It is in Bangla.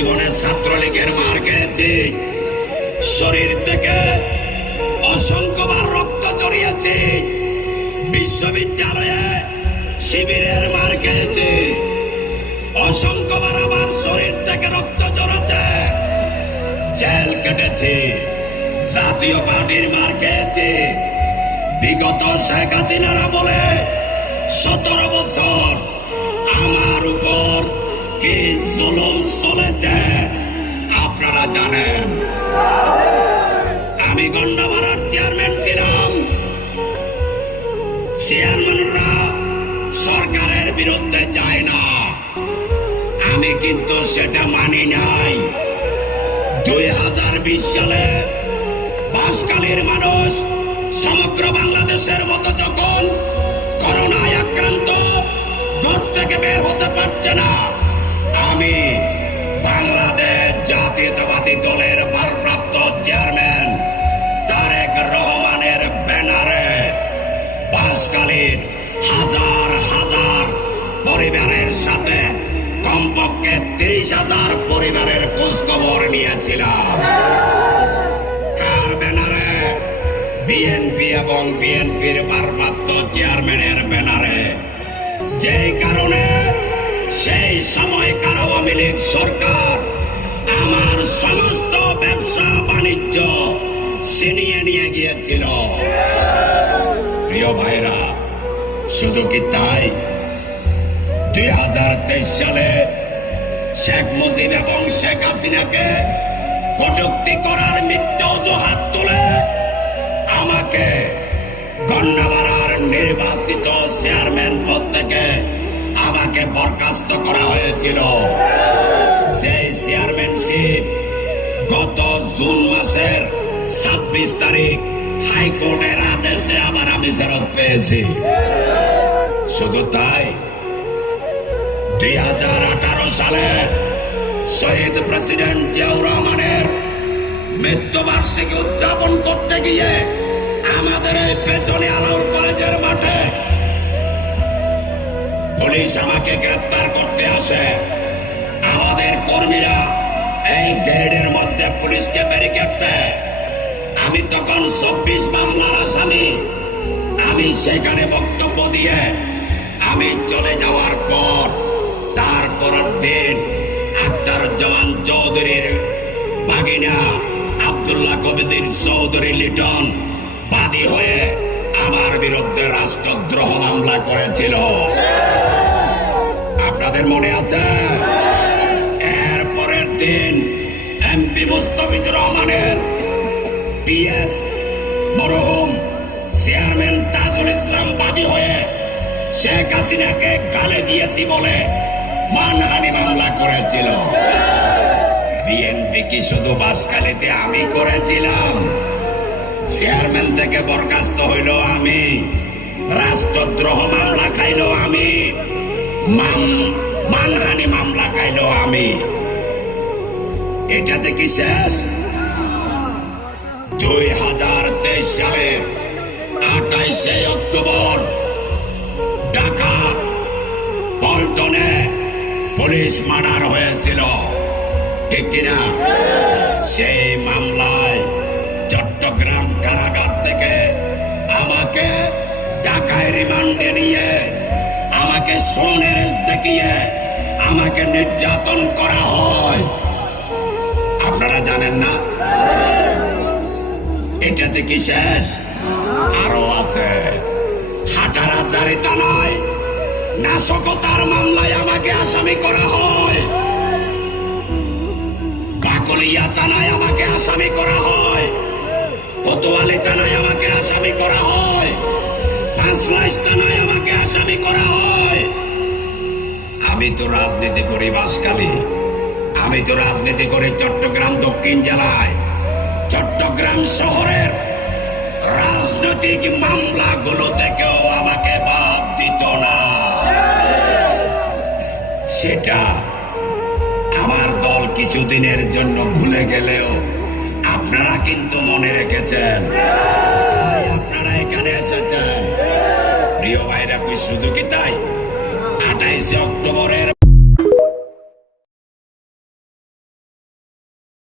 জীবনে ছাত্রলীগের মার খেয়েছি, শরীর থেকে অসংখ্যবার রক্ত জড়িয়েছি, বিশ্ববিদ্যালয়ে শিবিরের মার খেয়েছি, অসংখ্যবার আমার শরীর থেকে রক্ত জড়াচ্ছে, জেল কেটেছি, জাতীয় পার্টির মার খেয়েছি। বিগত শেখ হাসিনারা বলে 17 বছর আমার উপর কি জুলুম চলেছে আপনারা জানেন। আমি গন্ডামারার চেয়ারম্যান ছিলাম, চেয়ারম্যানরা সরকারের বিরুদ্ধে যায় না, আমি কিন্তু সেটা মানি নাই। 2020 সালে বাঁশখালীর মানুষ সমগ্র বাংলাদেশের মতো যখন করোনায় আক্রান্ত, ঘর থেকে বের হতে পারছে না, আমি বাংলাদেশ জাতীয়তাবাদী দলের ভারপ্রাপ্ত চেয়ারম্যান তারেক রহমানের ব্যানারে বাঁশখালীর হাজার হাজার পরিবারের সাথে কমপক্ষে 30,000 পরিবারের খোঁজখবর নিয়েছিলাম। কার ব্যানারে? বিএনপি এবং বিএনপির ভারপ্রাপ্ত চেয়ারম্যানের ব্যানারে। যেই কারণে সেই সময়কার আওয়ামী লীগ সরকার আমার সমস্ত ব্যবসা বাণিজ্য ছিনিয়ে নিয়ে গিয়েছিল। প্রিয় ভাইরা, শুধু কি তাই? 2023 সালে শেখ মুজিব এবং শেখ হাসিনাকে কটূক্তি করার মিথ্যা অজুহাত তুলে আমাকে গন্ডামারার নির্বাচিত চেয়ারম্যান পদ থেকে আমাকে বরখাস্ত করা হয়েছিল। সেই চেয়ারম্যানশিপ গত জুন মাসের 26 তারিখ হাইকোর্টের আদেশে আবার আমি ফেরত পেয়েছি। শুধু তাই, 2018 সালে শহীদ প্রেসিডেন্ট জিয়াউর রহমানের মৃত্যুবার্ষিকী উদযাপন করতে গিয়ে আমাদের এই পেছনে আলাউল কলেজের মাঠে পুলিশ আমাকে গ্রেপ্তার করতে আসে। আমাদের কর্মীরা এই গেটের মধ্যে পুলিশকে ব্যারিকেড দেয়। আমি তখন 24 মামলার আসামি। আমি সেখানে বক্তব্য দিয়ে আমি চলে যাওয়ার পর তারপরের দিন আখতারুজ্জামান চৌধুরীর ভাগিনা আব্দুল্লাহ কবির চৌধুরী লিটন বাদী হয়ে আমার বিরুদ্ধে রাষ্ট্রদ্রোহ মামলা করেছিল। আপনাদের মনে আছে? এর পরের দিন এমপি মুস্তাফিজুর রহমানের পিএস মরহুম চেয়ারম্যান তাজুল ইসলাম বাদী হয়ে শেখ হাসিনাকে গালে দিয়েছি বলে মানহানি মামলা করেছিল। বিএনপি কি শুধু বাঁশখালীতে আমি করেছিলাম? চেয়ারম্যান থেকে বরখাস্ত হইল আমি, রাষ্ট্রদ্রোহ মামলা খাইল আমি, মানহানি মামলা খাইল আমি। এটাতে কি শেষ? 2023 সালের 28শে অক্টোবর ঢাকা পল্টনে পুলিশ মার্ডার হয়েছিল, ঠিক কিনা? সেই মামলায় চট্টগ্রাম কারাগার থেকে আমাকে ঢাকায় রিমান্ডে নিয়ে আমাকে সোনের দেখিয়ে আমাকে নির্যাতন করা হয়। আপনারা জানেন না? এটাতে কি শেষ? আরো আছে। হাটারাজারি থানায় নাশকতার মামলায় আমাকে আসামি করা হয়। বাকলিয়া থানায় আমাকে আসামি করা হয়। কোতোয়ালি থানায় আমাকে আসামি করা হয়। পাঁচলাইশ থানায় আমাকে আসামি করা হয়। আমি তো রাজনীতি করি বাঁশখালী, আমি তো রাজনীতি করি চট্টগ্রাম দক্ষিণ জেলায়। চট্টগ্রাম শহরের রাজনৈতিক মামলাগুলো থেকেও আমাকে বাদ দিত না। সেটা আমার দল কিছুদিনের জন্য ভুলে গেলেও আপনারা কিন্তু মনে রেখেছেন, আপনারা এখানে এসেছেন। প্রিয় ভাইরা, শুধু কি তাই? 28শে অক্টোবরের